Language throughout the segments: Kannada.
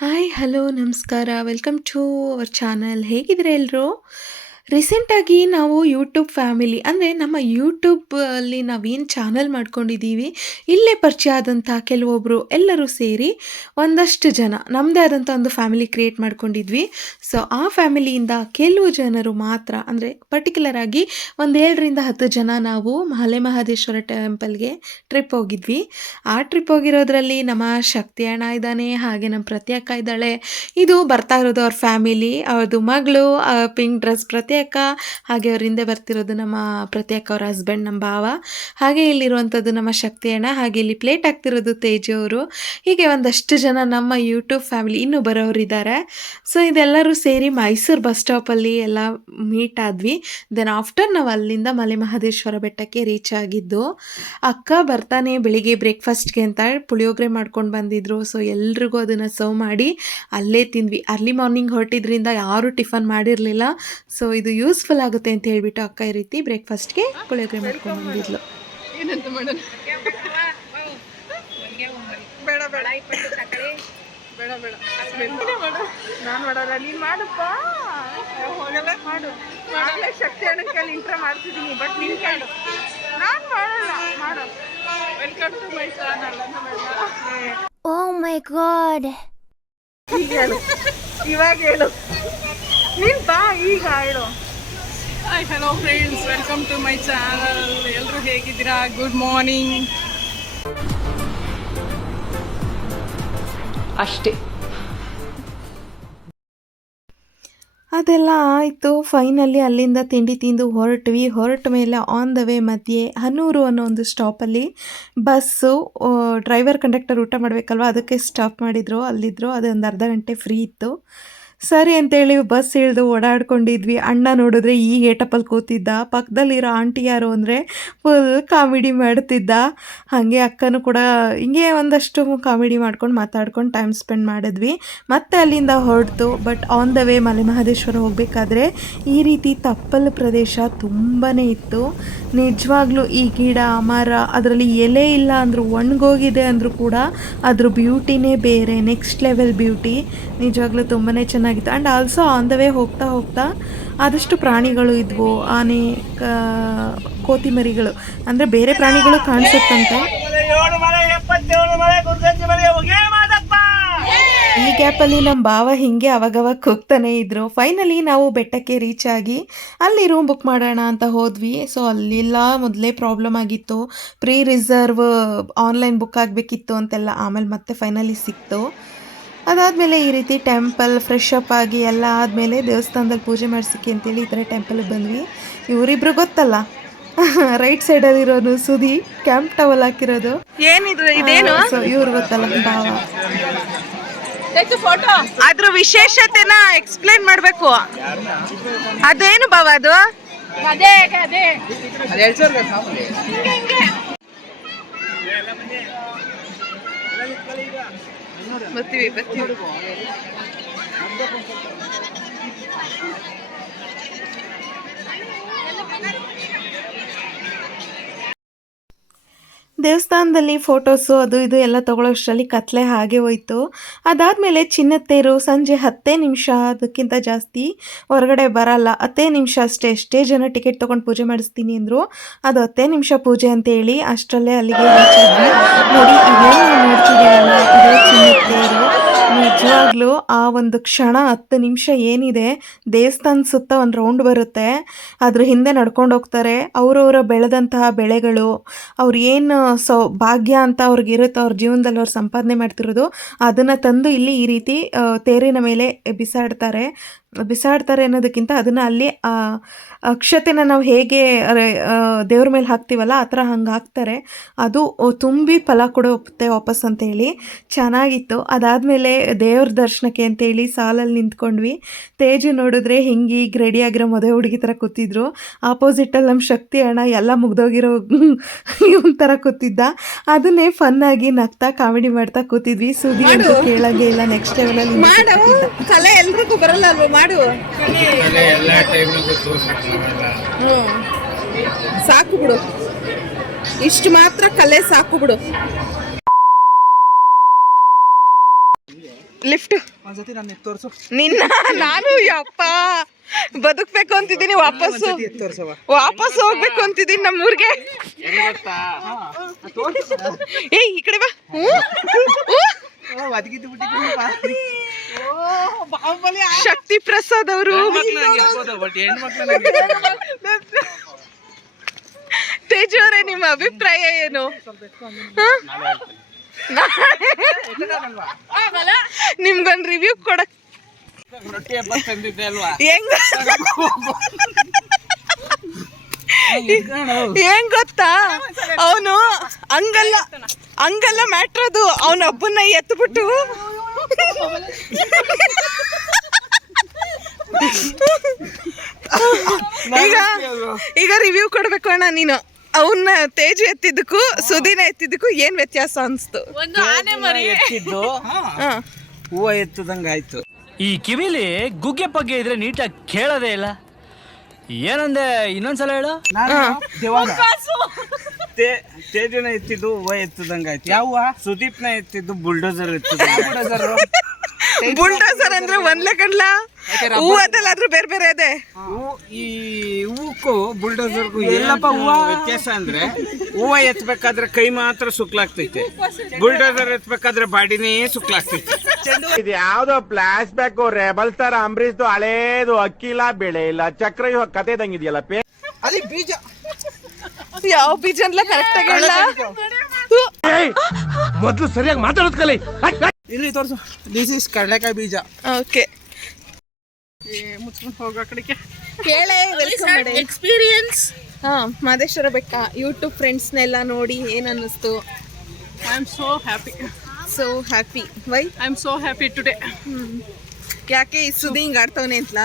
ಹಾಯ್ ಹಲೋ ನಮಸ್ಕಾರ ವೆಲ್ಕಮ್ ಟು ಅವರ್ ಚಾನಲ್. ಹೇಗಿದ್ರೆ ಎಲ್ಲರೂ? ರೀಸೆಂಟಾಗಿ ನಾವು ಯೂಟ್ಯೂಬ್ ಫ್ಯಾಮಿಲಿ ಅಂದರೆ ನಮ್ಮ ಯೂಟ್ಯೂಬಲ್ಲಿ ನಾವೇನು ಚಾನಲ್ ಮಾಡ್ಕೊಂಡಿದ್ದೀವಿ, ಇಲ್ಲೇ ಪರಿಚಯ ಆದಂಥ ಕೆಲವೊಬ್ಬರು ಎಲ್ಲರೂ ಸೇರಿ ಒಂದಷ್ಟು ಜನ ನಮ್ಮದೇ ಆದಂಥ ಒಂದು ಫ್ಯಾಮಿಲಿ ಕ್ರಿಯೇಟ್ ಮಾಡ್ಕೊಂಡಿದ್ವಿ. ಸೊ ಆ ಫ್ಯಾಮಿಲಿಯಿಂದ ಕೆಲವು ಜನರು ಮಾತ್ರ ಅಂದರೆ ಪರ್ಟಿಕ್ಯುಲರ್ ಆಗಿ ಒಂದು 7ರಿಂದ 10 ಜನ ನಾವು ಮಲೆ ಮಹದೇಶ್ವರ ಟೆಂಪಲ್ಗೆ ಟ್ರಿಪ್ ಹೋಗಿದ್ವಿ. ಆ ಟ್ರಿಪ್ ಹೋಗಿರೋದ್ರಲ್ಲಿ ನಮ್ಮ ಶಕ್ತಿ ಅಣ್ಣ ಇದ್ದಾನೆ, ಹಾಗೆ ನಮ್ಮ ಪ್ರತ್ಯೇಕ ಇದ್ದಾಳೆ. ಇದು ಬರ್ತಾ ಇರೋದು ಅವ್ರ ಫ್ಯಾಮಿಲಿ, ಅವ್ರದ್ದು ಮಗಳು ಪಿಂಕ್ ಡ್ರೆಸ್ ಪ್ರತ್ಯೇಕ, ಹಾಗೆ ಅವ್ರ ಹಿಂದೆ ಬರ್ತಿರೋದು ನಮ್ಮ ಪ್ರತ್ಯೇಕ ಅವ್ರ ಹಸ್ಬೆಂಡ್ ನಮ್ಮ ಭಾವ, ಹಾಗೆ ಇಲ್ಲಿರುವಂಥದ್ದು ನಮ್ಮ ಶಕ್ತಿ ಅಣ್ಣ, ಹಾಗೆ ಇಲ್ಲಿ ಪ್ಲೇಟ್ ಹಾಕ್ತಿರೋದು ತೇಜು ಅವರು. ಹೀಗೆ ಒಂದಷ್ಟು ಜನ ನಮ್ಮ ಯೂಟ್ಯೂಬ್ ಫ್ಯಾಮಿಲಿ ಇನ್ನೂ ಬರೋರಿದ್ದಾರೆ. ಸೊ ಇದೆಲ್ಲರೂ ಸೇರಿ ಮೈಸೂರು ಬಸ್ ಸ್ಟಾಪಲ್ಲಿ ಎಲ್ಲ ಮೀಟ್ ಆದ್ವಿ. ದೆನ್ ಆಫ್ಟರ್ ನಾವು ಅಲ್ಲಿಂದ ಮಲೆ ಮಹದೇಶ್ವರ ಬೆಟ್ಟಕ್ಕೆ ರೀಚ್ ಆಗಿದ್ದು. ಅಕ್ಕ ಬರ್ತಾನೆ ಬೆಳಿಗ್ಗೆ ಬ್ರೇಕ್ಫಾಸ್ಟ್ಗೆ ಅಂತ ಪುಳಿಯೋಗರೆ ಮಾಡ್ಕೊಂಡು ಬಂದಿದ್ರು. ಸೊ ಎಲ್ರಿಗೂ ಅದನ್ನು ಸರ್ವ್ ಮಾಡಿ ಅಲ್ಲೇ ತಿಂದ್ವಿ. ಅರ್ಲಿ ಮಾರ್ನಿಂಗ್ ಹೊರಟಿದ್ರಿಂದ ಯಾರೂ ಟಿಫನ್ ಮಾಡಿರಲಿಲ್ಲ. ಸೊ ಇದು ಯೂಸ್ಫುಲ್ ಆಗುತ್ತೆ ಅಂತ ಹೇಳ್ಬಿಟ್ಟು ಅಕ್ಕ ಈ ರೀತಿ ಬ್ರೇಕ್ಫಾಸ್ಟ್ಗೆ ಪುಳಿಯೋಗರೆ ಮಾಡ್ಕೊಂಡು ಬಂದಿದ್ಲು. ಏನಂತ ಮಾಡೋಣ? ಬೇಡ ಬೇಡ ಬೇಡ ಬೇಡ ನಾನು ಮಾಡಲ್ಲ, ನೀನು ಮಾಡಪ್ಪ. ಹೋಗಲ್ಲ, ಮಾಡು. ಆಗಲೇ ಶಕ್ತಿ ಅಣ್ಣಕ್ಕಲ್ಲಿ ಇಂಟ್ರಾ ಮಾಡ್ತಿದ್ದೀನಿ, ಬಟ್ ನೀನು ಮಾಡು. ನಾನು ಮಾಡಲ್ಲ, ಮಾಡು. Welcome to my channel. Oh my God. ಈಗ ಹೇಳು, ಇವಾಗ ಹೇಳು, ನೀನು ಬಾ ಈಗ ಹೇಳು. Hi hello friends, welcome to my channel. ಎಲ್ಲರೂ ಹೇಗಿದ್ದೀರಾ? Good morning. ಅಷ್ಟೇ. ಅದೆಲ್ಲ ಆಯಿತು. ಫೈನಲಿ ಅಲ್ಲಿಂದ ತಿಂಡಿ ತಿಂದು ಹೊರಟ್ವಿ. ಹೊರಟ ಮೇಲೆ ಆನ್ ದ ವೇ ಮಧ್ಯೆ ಹನೂರು ಅನ್ನೋ ಒಂದು ಸ್ಟಾಪಲ್ಲಿ ಬಸ್ಸು ಡ್ರೈವರ್ ಕಂಡಕ್ಟರ್ ಊಟ ಮಾಡಬೇಕಲ್ವ, ಅದಕ್ಕೆ ಸ್ಟಾಪ್ ಮಾಡಿದರು. ಅಲ್ಲಿದ್ದರು, ಅದೊಂದು ಅರ್ಧ ಗಂಟೆ ಫ್ರೀ ಇತ್ತು. ಸರಿ ಅಂತೇಳಿ ಬಸ್ ಇಳಿದು ಓಡಾಡ್ಕೊಂಡಿದ್ವಿ. ಅಣ್ಣ ನೋಡಿದ್ರೆ ಈ ಗೇಟಪ್ಪಲ್ಲಿ ಕೂತಿದ್ದ. ಪಕ್ಕದಲ್ಲಿರೋ ಆಂಟಿ ಯಾರು ಅಂದರೆ ಫುಲ್ ಕಾಮಿಡಿ ಮಾಡ್ತಿದ್ದ. ಹಾಗೆ ಅಕ್ಕನೂ ಕೂಡ ಹಿಂಗೆ ಒಂದಷ್ಟು ಕಾಮಿಡಿ ಮಾಡ್ಕೊಂಡು ಮಾತಾಡ್ಕೊಂಡು ಟೈಮ್ ಸ್ಪೆಂಡ್ ಮಾಡಿದ್ವಿ. ಮತ್ತೆ ಅಲ್ಲಿಂದ ಹೊರಡ್ತು. But on the way Male Mahadeshwara ಹೋಗಬೇಕಾದ್ರೆ ಈ ರೀತಿ ತಪ್ಪಲು ಪ್ರದೇಶ ತುಂಬಾ ಇತ್ತು. ನಿಜವಾಗ್ಲೂ ಈ ಗಿಡ ಮರ ಅದರಲ್ಲಿ ಎಲೆ ಇಲ್ಲ ಅಂದರೂ ಒಣಗೋಗಿದೆ ಅಂದರೂ ಕೂಡ ಅದ್ರ ಬ್ಯೂಟಿನೇ ಬೇರೆ, ನೆಕ್ಸ್ಟ್ ಲೆವೆಲ್ ಬ್ಯೂಟಿ. ನಿಜವಾಗ್ಲೂ ತುಂಬಾ ಚೆನ್ನಾಗಿತ್ತು. And also on the way ಹೋಗ್ತಾ ಹೋಗ್ತಾ ಆದಷ್ಟು ಪ್ರಾಣಿಗಳು ಇದ್ವು. ಆನೆ, ಕೋತಿ ಮರಿಗಳು ಅಂದರೆ ಬೇರೆ ಪ್ರಾಣಿಗಳು ಕಾಣಿಸುತ್ತಂತೆ. ಈ ಗ್ಯಾಪಲ್ಲಿ ನಮ್ಮ ಭಾವ ಹಿಂಗೆ ಅವಾಗವಾಗ ಹೋಗ್ತಾನೆ ಇದ್ರು. ಫೈನಲಿ ನಾವು ಬೆಟ್ಟಕ್ಕೆ ರೀಚ್ ಆಗಿ ಅಲ್ಲಿ ರೂಮ್ ಬುಕ್ ಮಾಡೋಣ ಅಂತ ಹೋದ್ವಿ. ಸೊ ಅಲ್ಲಿಲ್ಲ, ಮೊದಲೇ ಪ್ರಾಬ್ಲಮ್ ಆಗಿತ್ತು. ಪ್ರೀ ರಿಸರ್ವ್ ಆನ್ಲೈನ್ ಬುಕ್ ಆಗಬೇಕಿತ್ತು ಅಂತೆಲ್ಲ. ಆಮೇಲೆ ಮತ್ತೆ ಫೈನಲಿ ಸಿಕ್ತು. ಅದಾದಮೇಲೆ ಈ ರೀತಿ ಟೆಂಪಲ್ ಫ್ರೆಶ್ ಅಪ್ ಆಗಿ ಎಲ್ಲ ಆದಮೇಲೆ ದೇವಸ್ಥಾನದಲ್ಲಿ ಪೂಜೆ ಮಾಡಿಸಿಕೆ ಅಂತೇಳಿ ಈ ಥರ ಟೆಂಪಲ್ಗೆ ಬಂದ್ವಿ. ಇವರಿಬ್ರು ಗೊತ್ತಲ್ಲ, ರೈಟ್ ಸೈಡಲ್ಲಿರೋನು ಸುದಿ, ಕ್ಯಾಂಪ್ ಟವಲ್ ಹಾಕಿರೋದು. ಏನಿದು? ಇದೇನು? ಸೊ ಇವ್ರು ಗೊತ್ತಲ್ಲ, ಭಾವ. ಫೋಟೋ. ಅದ್ರ ವಿಶೇಷತೆನ ಎಕ್ಸ್ಪ್ಲೇನ್ ಮಾಡಬೇಕು. ಅದೇನು ಬಾವ ಅದು? ಅದೇ ಬರ್ತೀವಿ. ದೇವಸ್ಥಾನದಲ್ಲಿ ಫೋಟೋಸು ಅದು ಇದು ಎಲ್ಲ ತೊಗೊಳ್ಳೋಷ್ಟರಲ್ಲಿ ಕತ್ಲೆ ಹಾಗೆ ಹೋಯಿತು. ಅದಾದಮೇಲೆ ಚಿನ್ನದ ತೇರು ಸಂಜೆ 10 ನಿಮಿಷ, ಅದಕ್ಕಿಂತ ಜಾಸ್ತಿ ಹೊರಗಡೆ ಬರಲ್ಲ. 10 ನಿಮಿಷ ಅಷ್ಟೇ. ಎಷ್ಟೇ ಜನ ಟಿಕೆಟ್ ತೊಗೊಂಡು ಪೂಜೆ ಮಾಡಿಸ್ತೀನಿ ಅಂದರು, ಅದು 10 ನಿಮಿಷ ಪೂಜೆ ಅಂತೇಳಿ ಅಷ್ಟರಲ್ಲೇ ಅಲ್ಲಿಗೆ ರೀಚ್ ಆದ್ವಿ. ನೋಡಿ ಇದೇನು ನೋಡ್ತಿದ್ದೀರಲ್ಲ, ಇದೇ ಚಿನ್ನದ ತೇರು. ನಿಜವಾಗ್ಲೂ ಆ ಒಂದು ಕ್ಷಣ 10 ನಿಮಿಷ ಏನಿದೆ, ದೇವಸ್ಥಾನದ ಸುತ್ತ ಒಂದು ರೌಂಡ್ ಬರುತ್ತೆ, ಅದ್ರ ಹಿಂದೆ ನಡ್ಕೊಂಡು ಹೋಗ್ತಾರೆ. ಅವರವರ ಬೆಳೆದಂತಹ ಬೆಳೆಗಳು, ಅವ್ರು ಏನು ಭಾಗ್ಯ ಅಂತ ಅವ್ರಿಗಿರುತ್ತೆ, ಅವ್ರ ಜೀವನದಲ್ಲಿ ಅವ್ರು ಸಂಪಾದನೆ ಮಾಡ್ತಿರೋದು, ಅದನ್ನು ತಂದು ಇಲ್ಲಿ ಈ ರೀತಿ ತೇರಿನ ಮೇಲೆ ಬಿಸಾಡ್ತಾರೆ ಅನ್ನೋದಕ್ಕಿಂತ ಅದನ್ನು ಅಲ್ಲಿ ಅಕ್ಷತೆನ ನಾವು ಹೇಗೆ ದೇವ್ರ ಮೇಲೆ ಹಾಕ್ತೀವಲ್ಲ ಆ ಥರ ಹಂಗೆ ಹಾಕ್ತಾರೆ. ಅದು ತುಂಬಿ ಫಲ ಕೊಡುತ್ತೆ ವಾಪಸ್ ಅಂತೇಳಿ. ಚೆನ್ನಾಗಿತ್ತು. ಅದಾದಮೇಲೆ ದೇವ್ರ ದರ್ಶನಕ್ಕೆ ಅಂತೇಳಿ ಸಾಲಲ್ಲಿ ನಿಂತ್ಕೊಂಡ್ವಿ. ತೇಜು ನೋಡಿದ್ರೆ ಹಿಂಗೆ ಈಗ ರೆಡಿಯಾಗಿರೋ ಮದುವೆ ಹುಡುಗಿ ಥರ ಕೂತಿದ್ರು. ಆಪೋಸಿಟಲ್ಲಿ ನಮ್ಮ ಶಕ್ತಿ ಅಣ್ಣ ಎಲ್ಲ ಮುಗ್ದೋಗಿರೋ ಇವನ್ ಥರ ಕೂತಿದ್ದ. ಅದನ್ನೇ ಫನ್ನಾಗಿ ನಗ್ತಾ ಕಾಮಿಡಿ ಮಾಡ್ತಾ ಕೂತಿದ್ವಿ. ಸುದ್ದಿ ಅಂತೂ ಕೇಳಂಗೆ ಇಲ್ಲ. ನೆಕ್ಸ್ಟ್ ಲೆವೆಲಲ್ಲಿ ಕಲೆ ಎಲ್ರಿಗೂ ಬರಲ್ಲ ಅಲ್ವಾ? ಮಾಡು. ಸಾಕು ಬಿಡು, ಇಷ್ಟು ಮಾತ್ರ ಕಲೆ ಸಾಕು ಬಿಡು. ಲಿಫ್ಟ್ ಒಂದ್ಸತಿ ನಾನು ಎತ್ತು ತೋರಿಸು. ನಿನ್ನ ನಾನು ಯಪ್ಪ ಬದುಕ್ಬೇಕು ಅಂತಿದ್ದೀನಿ, ವಾಪಸ್ಸು ವಾಪಸ್ ಹೋಗ್ಬೇಕು ಅಂತಿದ್ದೀನಿ ನಮ್ಮೂರ್ಗೆ. ಏಯ್ ಈ ಕಡೆ ಬಾ. ಶಕ್ತಿ ಪ್ರಸಾದ್ ಅವರು ತೇಜು ಅವರೇ, ನಿಮ್ಮ ಅಭಿಪ್ರಾಯ ಏನು? ನಿಮ್ಗೊಂದು ರಿವ್ಯೂ ಕೊಡಕ್ ಹೆಂಗ್ ಗೊತ್ತಾ, ಅವನು ಹಂಗಲ್ಲ ಮ್ಯಾಟ್ರದು. ಅವನ ಹಬ್ಬನ್ನ ಎತ್ಬಿಟ್ಟು ಈಗ ರಿವ್ಯೂ ಕೊಡ್ಬೇಕು ಅಣ್ಣ ನೀನು. ಅವನ್ನ ತೇಜು ಎತ್ತಿದ್ದಕ್ಕೂ ಸುದಿನ ಎತ್ತಿದ್ದಕ್ಕೂ ಏನ್ ವ್ಯತ್ಯಾಸ ಅನ್ಸ್ತು? ಒಂದು ಆನೆ ಮರಿ ಎತ್ತಿದ್ದು ಹೂವ ಎತ್ತದಂಗ ಆಯ್ತು. ಈ ಕಿವಿಲಿ ಗುಗ್ಗೆ ಪಗ್ಗೆ ಇದ್ರೆ ನೀಟಾಗಿ ಕೇಳೋದೇ ಇಲ್ಲ. ಏನಂದೆ ಇನ್ನೊಂದ್ಸಲ ಹೇಳು. ತೇಜನ ಎತ್ತಿದ್ದು ಹೂವ ಎತ್ತದಂಗ ಆಯ್ತು. ಯಾವ ಸುದೀಪ್ನ ಎತ್ತಿದ್ದು ಬುಲ್ಡೋಸರ್ ಎತ್ತಿದ್ದು. ಬುಲ್ಡೋಸರ್ ಅಂದ್ರೆ ಒಂದ್ಲೆ ಕಣ್ಲ, ಹೂವದಲ್ಲಾದ್ರೂ ಬೇರೆ ಬೇರೆ ಇದೆ. ಈ ಹೂವಕ್ಕೂ ಬುಲ್ಡೋಸರ್ಗೂ ಎಲ್ಲಪ್ಪ ಹೂವ ವ್ಯತ್ಯಾಸ ಅಂದ್ರೆ, ಹೂವ ಎತ್ತಬೇಕಾದ್ರೆ ಕೈ ಮಾತ್ರ ಸುಕ್ಲಾಗ್ತೈತೆ, ಬುಲ್ಡೋಸರ್ ಎತ್ತಬೇಕಾದ್ರೆ ಬಾಡಿನೇ ಸುಕ್ಲಾಗ್ತೈತೆ. ಇದು ಯಾವ್ದೋ ಫ್ಲಾಶ್ ಬ್ಯಾಕ್ ರೆಬಲ್ ತರ ಅಂಬರೀಶ್ದು ಹಳೇದು, ಅಕ್ಕಿಲ್ಲ ಬೆಳೆ ಇಲ್ಲ ಚಕ್ರ ಕತೆ ಇದಂಗಿದೆಯಲ್ಲ. ಅಲ್ಲಿ ಬೀಜ ಯಾವ ಬೀಜ ಅನ್ಲ ಕರೆಕ್ಟ್ ಆಗಿ ಹೇಳ. ಮೊದ್ಲು ಸರಿಯಾಗಿ ಮಾತಾಡೋದ್ ಕಲಿ. ಇಲ್ಲಿ ತೋರಿಸು. ದಿಸ್ ಇಸ್ ಕಡಲೆಕಾಯಿ ಬೀಜ. ಓಕೆ, ಮುಚ್ಕೊಂಡು ಹೋಗೋ ಕಡೆಗೆ ಕೇಳೇ ವೆಲ್ಕಮ್ ಮಾಡಿ. ಎಕ್ಸ್ಪೀರಿಯನ್ಸ್. ಮಾದೇಶ್ವರ ಬೆಟ್ಟ ಯೂಟ್ಯೂಬ್ ಫ್ರೆಂಡ್ಸ್ನೆಲ್ಲ ನೋಡಿ ಏನ್ ಅನ್ನಿಸ್ತು? I am so happy. So happy. Why? I am so happy today. ಯಾಕೆ ಈ ಸುದ್ದಿ ಹಿಂಗೆ ಆಡ್ತವನೆ ಅಂತಲ?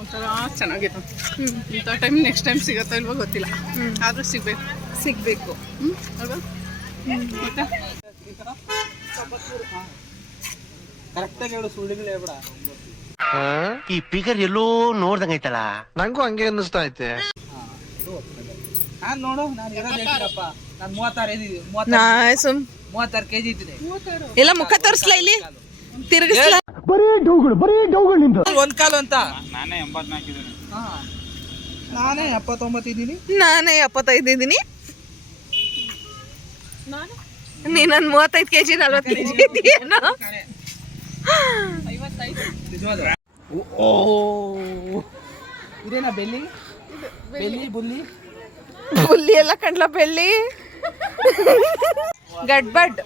ಒಂಥರ ಚೆನ್ನಾಗಿತ್ತು. ಇಂಥ ಟೈಮ್ ನೆಕ್ಸ್ಟ್ ಟೈಮ್ ಸಿಗುತ್ತೋ ಇಲ್ವೋ ಗೊತ್ತಿಲ್ಲ, ಆದರೂ ಸಿಗಬೇಕು. ಅಲ್ವಾ? ಮತ್ತೆ ಕರೆಕ್ಟಾಗಿ ಹೇಳು, ಸುಳ್ಳುಗಳು ಹೇಳ್ಬೇಡ. ಈ ಫಿಗರ್ ಎಲ್ಲೋ ನೋಡ್ದಂಗೈತಲ್ಲ. ನಂಗೂ ಹಂಗೆ ಅನ್ನಿಸ್ತಾ ಐತೆ. ನಾನು ನೋಡು, ನಾನು ಇರೋದು ಹೇಳ್ತೀರಪ್ಪ, ನಾನು 36 ನಾ ಸುಮ್ 36 kg ಇದ್ದೀನಿ. ಎಲ್ಲ ಮುಖ ತೋರಿಸ್ಲಾ, ಇಲ್ಲಿ ತಿರುಗಿಸ್ಲಾ? ಒಂದ್ ಕಾಲು ಅಂತ. ನಾನೇ 84 ಇದ್ದೀನಿ. ನಾನೇ 79 ಇದ್ದೀನಿ. ನಾನೇ 75 ಇದ್ದೀನಿ. ನೀನೊಂದು 35 kg 40 kg ಇದೆಯೇನೋ? ಇದೇನಾ ಬೆಳ್ಳಿ? ಬುಲ್ಲಿ ಬುಲ್ಲಿ ಎಲ್ಲ ಕಂಡ್ಲ ಬೆಳ್ಳಿ. ಗಡ್ಬಡ್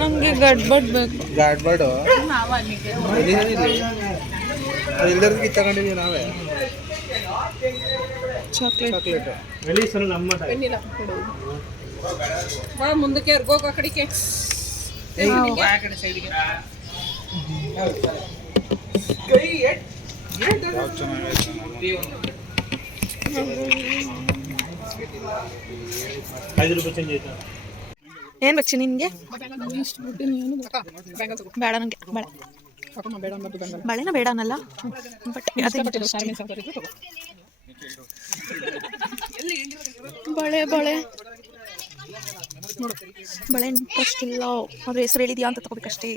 ನಂಗೆ ಗಡ್ಬಡ್ ಬೇಕು. ಗಾಡ್ಬಾಡು ಎಲ್ಲರಿಗೂ ತಗೊಂಡಿದ್ದೀವಿ ನಾವೇ. ಚಾಕ್ಲೇಟ್ ಮುಂದಕ್ಕೆ ಹೋಗೋ ಕಡೆಗೆ ಏನ್ ಬೇಕು ನಿನ್ಗೆ? ಬೇಡ ನಂಗೆ, ಬೇಡ ಬಳೆನ ಬೇಡ ಅನ್ನಲ್ಲ, ಬಟ್ ಬಳೆ ಇಂಟ್ರೆಸ್ಟ್ ಇಲ್ಲ. ಅವ್ರ ಹೆಸರು ಹೇಳಿದ್ಯಾ ಅಂತ ತಗೋಬೇಕಷ್ಟೇ.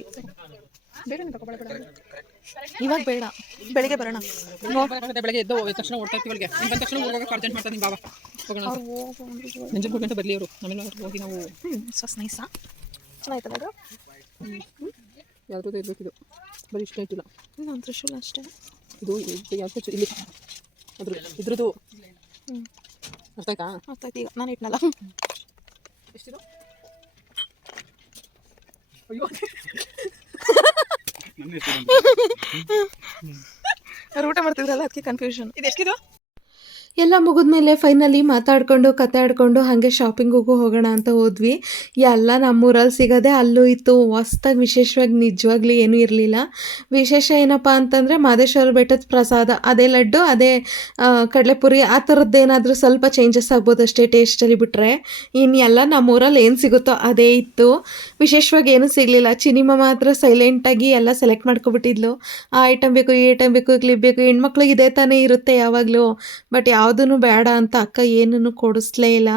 ಇವಾಗ ಬೇಡ, ಬೆಳಿಗ್ಗೆ ಬರೋಣ. ಬೆಳಗ್ಗೆ ಎದ್ದು ಹೋಗಿದ ತಕ್ಷಣ ಓಡ್ತಾ ಇರ್ತೀವಿ. ಅಲ್ಲಿಗೆ ಬಂದ ತಕ್ಷಣ ಹೋಗೋಕೆ ಅರ್ಜೆಂಟ್ ಮಾಡ್ತಾರೆ ನಿಮ್ಮ ಬಾಬಾ. ಹೋಗೋಣ ನಂಜನಗೂಡು ಗಂಟೆ ಬರಲಿ ಅವರು. ಆಮೇಲೆ ಹೋಗಿ ನಾವು ಸಸ್ ನೈಸಾ ಚೆನ್ನಾಯ್ತಲ್ಲ ಅದು. ಯಾವುದೋ ಇರಬೇಕಿದು, ಬರೀ ಇಷ್ಟ ಆಯ್ತಿಲ್ಲ. ನಾನು ತ್ರಿಶೂಲ ಅಷ್ಟೇ. ಇದು ಯಾವುದು ಇಲ್ಲಿ ಇದ್ರದ್ದು ಅರ್ಥ ಆಯ್ತಾ? ಅರ್ಥ ಆಯ್ತು. ಈಗ ನಾನು ಇಟ್ನಲ್ಲ. ಎಷ್ಟಿದು? ಅಯ್ಯೋ ಅವ್ರು ಊಟ ಮಾಡ್ತಿದ್ರಲ್ಲ, ಅದಕ್ಕೆ ಕನ್ಫ್ಯೂಷನ್. ಇದು ಎಷ್ಟಿದು? ಎಲ್ಲ ಮುಗಿದ್ಮೇಲೆ ಫೈನಲಿ ಮಾತಾಡ್ಕೊಂಡು ಕತೆ ಆಡ್ಕೊಂಡು ಹಾಗೆ ಶಾಪಿಂಗಿಗೂ ಹೋಗೋಣ ಅಂತ ಹೋದ್ವಿ. ಎಲ್ಲ ನಮ್ಮೂರಲ್ಲಿ ಸಿಗೋದೆ ಅಲ್ಲೂ ಇತ್ತು. ಹೊಸ್ದಾಗಿ ವಿಶೇಷವಾಗಿ ನಿಜವಾಗ್ಲೂ ಏನೂ ಇರಲಿಲ್ಲ. ವಿಶೇಷ ಏನಪ್ಪ ಅಂತಂದರೆ ಮಾದೇಶ್ವರ ಬೆಟ್ಟದ ಪ್ರಸಾದ, ಅದೇ ಲಡ್ಡು, ಅದೇ ಕಡಲೆಪುರಿ, ಆ ಥರದ್ದೇನಾದರೂ ಸ್ವಲ್ಪ ಚೇಂಜಸ್ ಆಗ್ಬೋದು ಅಷ್ಟೇ ಟೇಸ್ಟಲ್ಲಿ ಬಿಟ್ಟರೆ. ಇನ್ನು ಎಲ್ಲ ನಮ್ಮೂರಲ್ಲಿ ಏನು ಸಿಗುತ್ತೋ ಅದೇ ಇತ್ತು. ವಿಶೇಷವಾಗಿ ಏನೂ ಸಿಗಲಿಲ್ಲ. ಚಿನಿಮ ಮಾತ್ರ ಸೈಲೆಂಟಾಗಿ ಎಲ್ಲ ಸೆಲೆಕ್ಟ್ ಮಾಡ್ಕೊಬಿಟ್ಟಿದ್ಲು. ಆ ಐಟಮ್ ಬೇಕು, ಈ ಐಟಮ್ ಬೇಕು, ಕ್ಲಿಪ್ ಬೇಕು. ಹೆಣ್ಮಕ್ಳಿಗೆ ಇದೇ ತಾನೇ ಇರುತ್ತೆ ಯಾವಾಗಲೂ. ಬಟ್ ಯಾವುದೂ ಬೇಡ ಅಂತ ಅಕ್ಕ ಏನೂ ಕೊಡಿಸ್ಲೇ ಇಲ್ಲ.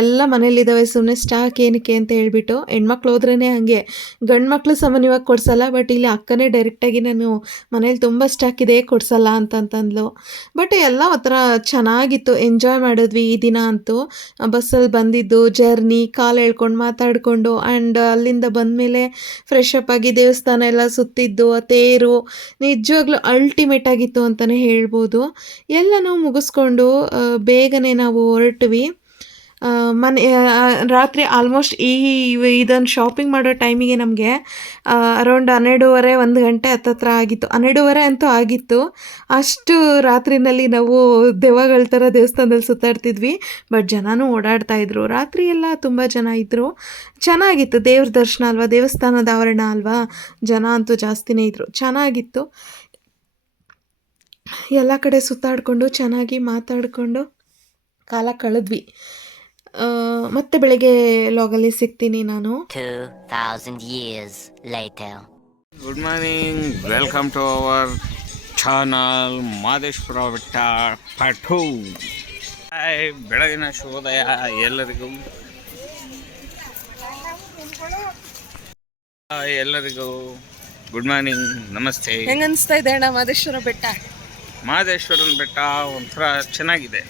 ಎಲ್ಲ ಮನೇಲಿದ್ದಾವೆ ಸುಮ್ಮನೆ ಸ್ಟಾಕ್ ಏನಕ್ಕೆ ಅಂತ ಹೇಳ್ಬಿಟ್ಟು. ಹೆಣ್ಮಕ್ಳು ಹೋದ್ರೇ ಹಾಗೆ, ಗಂಡು ಮಕ್ಕಳು ಸಾಮಾನ್ಯವಾಗಿ ಕೊಡಿಸಲ್ಲ. ಬಟ್ ಇಲ್ಲಿ ಅಕ್ಕನೇ ಡೈರೆಕ್ಟಾಗಿ ನಾನು ಮನೇಲಿ ತುಂಬ ಸ್ಟಾಕ್ ಇದೆ ಕೊಡಿಸಲ್ಲ ಅಂತಂತಂದ್ಲು. ಬಟ್ ಎಲ್ಲ ಒಂಥರ ಚೆನ್ನಾಗಿತ್ತು, ಎಂಜಾಯ್ ಮಾಡಿದ್ವಿ ಈ ದಿನ ಅಂತೂ. ಬಸ್ಸಲ್ಲಿ ಬಂದಿದ್ದು ಜರ್ನಿ, ಕಾಲು ಎಳ್ಕೊಂಡು ಮಾತಾಡಿಕೊಂಡು ಆ್ಯಂಡ್ ಅಲ್ಲಿಂದ ಬಂದಮೇಲೆ ಫ್ರೆಶ್ ಅಪ್ ಆಗಿ ದೇವಸ್ಥಾನ ಎಲ್ಲ ಸುತ್ತಿದ್ದು, ತೇರು ನಿಜವಾಗ್ಲೂ ಅಲ್ಟಿಮೇಟ್ ಆಗಿತ್ತು ಅಂತಲೇ ಹೇಳ್ಬೋದು. ಎಲ್ಲನೂ ಮುಗಿಸ್ಕೊಂಡು ಬೇಗನೆ ನಾವು ಹೊರಟ್ವಿ. ರಾತ್ರಿ ಆಲ್ಮೋಸ್ಟ್ ಇದನ್ನು ಶಾಪಿಂಗ್ ಮಾಡೋ ಟೈಮಿಗೆ ನಮಗೆ ಅರೌಂಡ್ 12:30 1 ಗಂಟೆ ಹತ್ತತ್ರ ಆಗಿತ್ತು. 12:30 ಅಂತೂ ಆಗಿತ್ತು. ಅಷ್ಟು ರಾತ್ರಿನಲ್ಲಿ ನಾವು ದೆವ್ವಗಳ ಥರ ದೇವಸ್ಥಾನದಲ್ಲಿ ಸುತ್ತಾಡ್ತಿದ್ವಿ. ಬಟ್ ಜನನೂ ಓಡಾಡ್ತಾಯಿದ್ರು. ರಾತ್ರಿ ಎಲ್ಲ ತುಂಬ ಜನ ಇದ್ದರು. ಚೆನ್ನಾಗಿತ್ತು. ದೇವ್ರ ದರ್ಶನ ಅಲ್ವಾ, ದೇವಸ್ಥಾನದ ಆವರಣ ಅಲ್ವಾ, ಜನ ಅಂತೂ ಜಾಸ್ತಿನೇ ಇದ್ದರು. ಚೆನ್ನಾಗಿತ್ತು. ಎಲ್ಲ ಕಡೆ ಸುತ್ತಾಡಿಕೊಂಡು ಚೆನ್ನಾಗಿ ಮಾತಾಡಿಕೊಂಡು ಕಾಲ ಕಳೆದ್ವಿ. ಮತ್ತೆ ಬೆಳಗ್ಗೆ ಲಾಗಲ್ಲಿ ಸಿಗ್ತೀನಿ ನಾನು. 2,000 years later. Good morning, welcome to our channel Madeshwara Betta part 2. Hi, ಬೆಳಗಿನ ಶುಭೋದಯ ಎಲ್ಲರಿಗೂ. ಎಲ್ಲರಿಗೂ ಗುಡ್ ಮಾರ್ನಿಂಗ್, ನಮಸ್ತೆ. ಹೆಂಗ ಅನಿಸ್ತಾ ಇದೆ ಅಣ್ಣ ಮಾದೇಶ್ವರ ಬೆಟ್ಟ? ಮಾದೇಶ್ವರನ ಬೆಟ್ಟ ಒಂಥರ ಚೆನ್ನಾಗಿದೆ.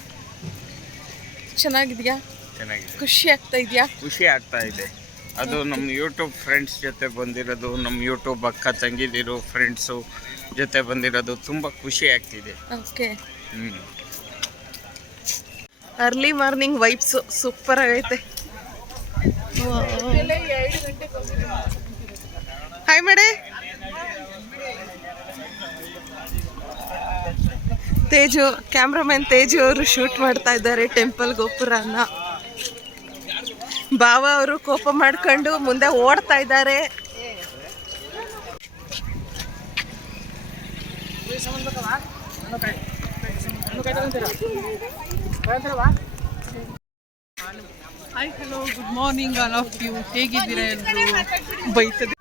ಚೆನ್ನಾಗಿದ್ಯಾ? ಚೆನ್ನಾಗಿದೆ, ಖುಷಿ ಆಗ್ತಾ ಇದೆಯಾ? ಖುಷಿ ಆಗ್ತಾ ಇದೆ. ಅದು ನಮ್ಮ ಯೂಟ್ಯೂಬ್ ಫ್ರೆಂಡ್ಸ್ ಜೊತೆ ಬಂದಿರೋದು, ನಮ್ಮ ಯೂಟ್ಯೂಬ್ ಅಕ್ಕ ತಂಗಿದಿರು ಫ್ರೆಂಡ್ಸು ಜೊತೆ ಬಂದಿರೋದು ತುಂಬ ಖುಷಿ ಆಗ್ತಿದೆ. ಓಕೆ. ಹ್ಞೂ, ಅರ್ಲಿ ಮಾರ್ನಿಂಗ್ ವೈಬ್ಸು ಸೂಪರ್ ಆಗೈತೆ. ಹಾಯ್ ಮೇಡೆ. ತೇಜು, ಕ್ಯಾಮ್ರಾಮನ್ ತೇಜು ಅವರು ಶೂಟ್ ಮಾಡ್ತಾ ಇದ್ದಾರೆ ಟೆಂಪಲ್ ಗೋಪುರನ. ಬಾವ ಅವರು ಕೋಪ ಮಾಡ್ಕೊಂಡು ಮುಂದೆ ಓಡ್ತಾ ಇದ್ದಾರೆ. Hi, hello, good morning all of you. ಹೇಗಿದ್ದೀರಾ ಎಲ್ಲರೂ? ಬೈತದೆ.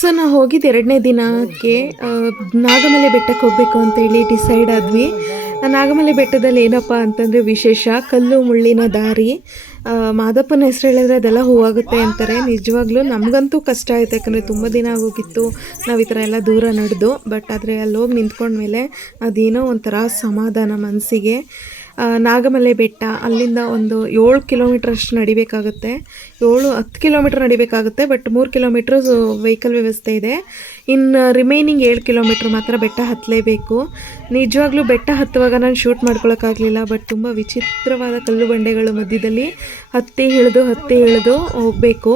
ಸೊ ನಾವು ಹೋಗಿದ್ದು 2ನೇ ದಿನಕ್ಕೆ ನಾಗಮಲೆ ಬೆಟ್ಟಕ್ಕೆ ಹೋಗಬೇಕು ಅಂತೇಳಿ ಡಿಸೈಡ್ ಆದ್ವಿ. ನಾಗಮಲೆ ಬೆಟ್ಟದಲ್ಲಿ ಏನಪ್ಪ ಅಂತಂದರೆ ವಿಶೇಷ ಕಲ್ಲು ಮುಳ್ಳಿನ ದಾರಿ. ಮಾದಪ್ಪನ ಹೆಸರು ಹೇಳಿದ್ರೆ ಅದೆಲ್ಲ ಹೂವಾಗುತ್ತೆ ಅಂತಾರೆ. ನಿಜವಾಗ್ಲೂ ನಮಗಂತೂ ಕಷ್ಟ ಆಯಿತು, ಯಾಕಂದರೆ ತುಂಬ ದಿನ ಆಗೋಗಿತ್ತು ನಾವು ಈ ಥರ ಎಲ್ಲ ದೂರ ನಡೆದು. ಬಟ್ ಆದರೆ ಅಲ್ಲಿ ಹೋಗಿ ನಿಂತ್ಕೊಂಡ್ಮೇಲೆ ಅದೇನೋ ಒಂಥರ ಸಮಾಧಾನ ಮನಸ್ಸಿಗೆ. ನಾಗಮಲೆ ಬೆಟ್ಟ ಅಲ್ಲಿಂದ ಒಂದು 7 ಕಿಲೋಮೀಟ್ರ್ ಅಷ್ಟು ನಡಿಬೇಕಾಗುತ್ತೆ. 7-10 ಕಿಲೋಮೀಟ್ರ್ ನಡಿಬೇಕಾಗುತ್ತೆ. ಬಟ್ 3 ಕಿಲೋಮೀಟ್ರ್ ವೆಹಿಕಲ್ ವ್ಯವಸ್ಥೆ ಇದೆ. ಇನ್ನು ರಿಮೈನಿಂಗ್ 7 ಕಿಲೋಮೀಟ್ರ್ ಮಾತ್ರ ಬೆಟ್ಟ ಹತ್ತಲೇಬೇಕು. ನಿಜವಾಗ್ಲೂ ಬೆಟ್ಟ ಹತ್ತುವಾಗ ನಾನು ಶೂಟ್ ಮಾಡ್ಕೊಳಕ್ಕಾಗಲಿಲ್ಲ. ಬಟ್ ತುಂಬ ವಿಚಿತ್ರವಾದ ಕಲ್ಲು ಬಂಡೆಗಳು ಮಧ್ಯದಲ್ಲಿ ಹತ್ತಿ ಇಳಿದು ಹೋಗಬೇಕು.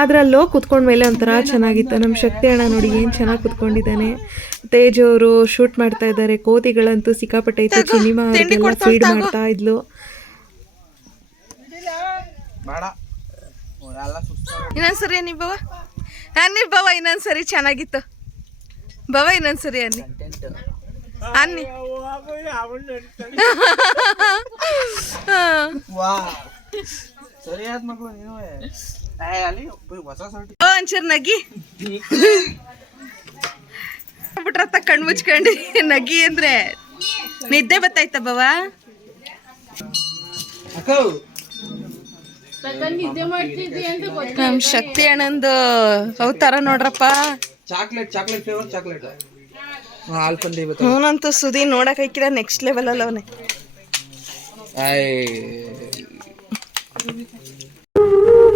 ಆದರೆ ಅಲ್ಲಿ ಹೋಗಿ ಕುತ್ಕೊಂಡ್ಮೇಲೆ ಒಂಥರ ಚೆನ್ನಾಗಿತ್ತು. ನಮ್ಮ ಶಕ್ತಿ ಅಣ್ಣ ನೋಡಿ ಏನು ಚೆನ್ನಾಗಿ ಕುತ್ಕೊಂಡಿದ್ದಾನೆ. ತೇಜ್ ಅವರು ಶೂಟ್ ಮಾಡ್ತಾ ಇದ್ದಾರೆ. ಕೋತಿಗಳಂತೂ ಸಿಕ್ಕಾಪಟ್ಟೆ ಇತ್ತು. ಸಿನಿಮಾ ಅವ್ರಿಗೆಲ್ಲ ಫೀಡ್ ಮಾಡ್ತಾ ಇದ್ಲು. ಇನ್ನೊಂದ್ಸರಿ ಅನ್ನಿ ಬಾವ, ಅನ್ನಿ ಬಾವ, ಇನ್ನೊಂದ್ಸರಿ ಚೆನ್ನಾಗಿತ್ತು ಬಾವ, ಇನ್ನೊಂದ್ಸರಿ ಅನ್ನಿ ಅನ್ನಿ. ಒಂಚೂರು ನಗಿ ಬಿಟ್ರತ್ತ ಕಣ್ ಮುಚ್ಕೊಂಡು ನಗಿ ಅಂದ್ರೆ ನಿದ್ದೆ ಬತ್ತಾಯ್ತ ಬಾವ? ನಮ್ ಶಕ್ತಿ ಅಣ್ಣಂದು ಅವತಾರ ನೋಡ್ರಪ್ಪ. ಅವನಂತೂ ಸುದಿ ನೋಡಕ್ ಹಾಕಿದ ನೆಕ್ಸ್ಟ್ ಲೆವೆಲ್ ಅಲ್ಲ ಅವನೇ.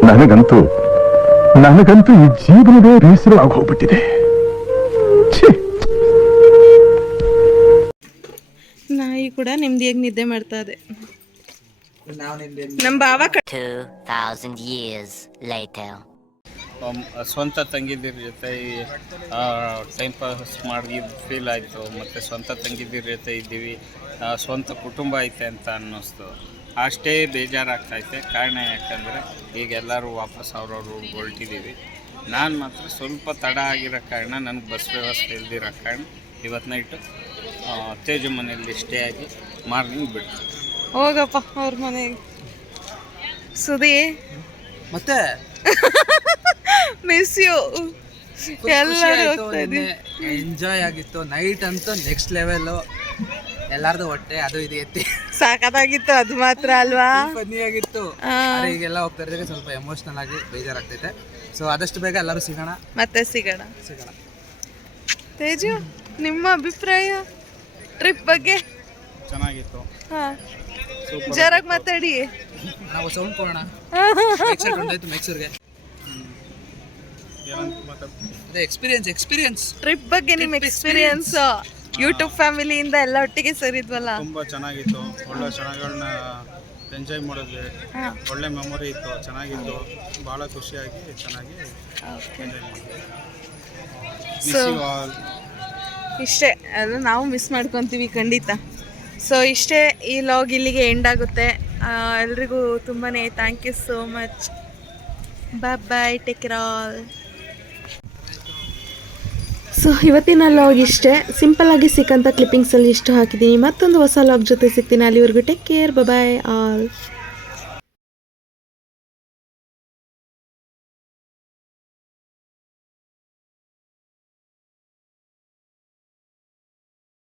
ನನಗಂತೂ ಈ ಜೀವನವೇ ಬೇಸರ ಆಗೋಗ್ಬಿಟ್ಟಿದೆ. ನಾಯಿ ಕೂಡ ನೆಮ್ಮದಿಯಾಗಿ ನಿದ್ದೆ ಮಾಡ್ತಾ ಇದೆ. ನಮ್ಮ ಬಾವ 2,000 years later. ಸ್ವಂತ ತಂಗಿದಿರ ಜೊತೆ ಟೈಮ್ ಪಾಸ್ ಮಾಡಿ ಫೀಲ್ ಆಯಿತು. ಮತ್ತು ಸ್ವಂತ ತಂಗಿದಿರ ಜೊತೆ ಇದ್ದೀವಿ, ಸ್ವಂತ ಕುಟುಂಬ ಐತೆ ಅಂತ ಅನ್ನಿಸ್ತು. ಅಷ್ಟೇ ಬೇಜಾರಾಗ್ತೈತೆ. ಕಾರಣ ಯಾಕಂದರೆ ಈಗ ಎಲ್ಲರೂ ವಾಪಸ್ ಅವ್ರವ್ರು ಹೊರಟಿದ್ದೀವಿ. ನಾನು ಮಾತ್ರ ಸ್ವಲ್ಪ ತಡ ಆಗಿರೋ ಕಾರಣ, ನನಗೆ ಬಸ್ ವ್ಯವಸ್ಥೆ ಇಲ್ದಿರೋ ಕಾರಣ ಇವತ್ತು ನೈಟು ತೇಜು ಮನೆಯಲ್ಲಿ ಸ್ಟೇ ಆಗಿ ಮಾರ್ನಿಂಗ್ ಬಿಡ್ತು. ಹೋಗಪ್ಪ ಅವ್ರ ಮನೆಗೆ. ಸುದಿ ಮತ್ತೆ ಮಿಸ್ ಯು. ಎಲ್ಲರೂ ಎಂಜಾಯ್ ಆಗಿತ್ತು. ನೈಟ್ ಅಂತೂ ನೆಕ್ಸ್ಟ್ ಲೆವೆಲ್. ಎಲ್ಲಾರ್ದು ಹೊಟ್ಟೆ ಅದು ಇದು ಎತ್ತಿ ಸಾಕಾಗಿತ್ತು ಅದು ಮಾತ್ರ ಅಲ್ವಾ? ಫನ್ನಿ ಆಗಿತ್ತು. ಈಗೆಲ್ಲ ಹೋಗ್ತಾ ಇದ್ರೆ ಸ್ವಲ್ಪ ಎಮೋಷನಲ್ ಆಗಿ ಬೇಜಾರಾಗ್ತೈತೆ. ಸೊ ಆದಷ್ಟು ಬೇಗ ಎಲ್ಲರೂ ಸಿಗೋಣ. ಮತ್ತೆ ಸಿಗೋಣ. ತೇಜು, ನಿಮ್ಮ ಅಭಿಪ್ರಾಯ ಟ್ರಿಪ್ ಬಗ್ಗೆ? ಚೆನ್ನಾಗಿತ್ತು. ಹಾಂ, ಜೋರಾಗಿ ಮಾತಾಡಿ. ನಾವು ಸೌಂಡ್ ಕೊಡೋಣ. ಮೈಸೂರಿಗೆ ಅದೇ ಎಕ್ಸ್ಪೀರಿಯನ್ಸ್ ಟ್ರಿಪ್ ಬಗ್ಗೆ ನಿಮ್ಮ ಎಕ್ಸ್ಪೀರಿಯನ್ಸ್ ಯೂಟ್ಯೂಬ್ ಫ್ಯಾಮಿಲಿಯಿಂದ ಎಲ್ಲ ಒಟ್ಟಿಗೆ ಸೇರಿದ್ವಲ್ಲ. ತುಂಬ ಚೆನ್ನಾಗಿತ್ತು. ಒಳ್ಳೆ ಕ್ಷಣಗಳನ್ನ ಎಂಜಾಯ್ ಮಾಡಿದ್ವಿ. ಒಳ್ಳೆ ಮೆಮೊರಿ ಇತ್ತು, ಚೆನ್ನಾಗಿತ್ತು. ಭಾಳ ಖುಷಿಯಾಗಿ ಚೆನ್ನಾಗಿ ಎಂಜಾಯ್ ಮಾಡಿದ್ವಿ. ಸೊ ಇಷ್ಟೇ, ಅದು ನಾವು ಮಿಸ್ ಮಾಡ್ಕೊತೀವಿ ಖಂಡಿತ. ಸೊ ಇಷ್ಟೇ, ಈ ಲಾಗ್ ಇಲ್ಲಿಗೆ ಎಂಡ್ ಆಗುತ್ತೆ. ಎಲ್ರಿಗೂ ತುಂಬಾ thank you so much. Bye, take care all. So ಇವತ್ತಿನ ಲಾಗ್ ಇಷ್ಟೇ, ಸಿಂಪಲ್ಲಾಗಿ ಸಿಕ್ಕಂಥ ಕ್ಲಿಪ್ಪಿಂಗ್ಸಲ್ಲಿ ಇಷ್ಟು ಹಾಕಿದ್ದೀನಿ. ಮತ್ತೊಂದು ಹೊಸ ಲಾಗ್ ಜೊತೆ ಸಿಗ್ತೀನಿ. ಅಲ್ಲಿವರೆಗೂ ಟೇಕ್ ಕೇರ್, ಬಾಯ್ ಆಲ್.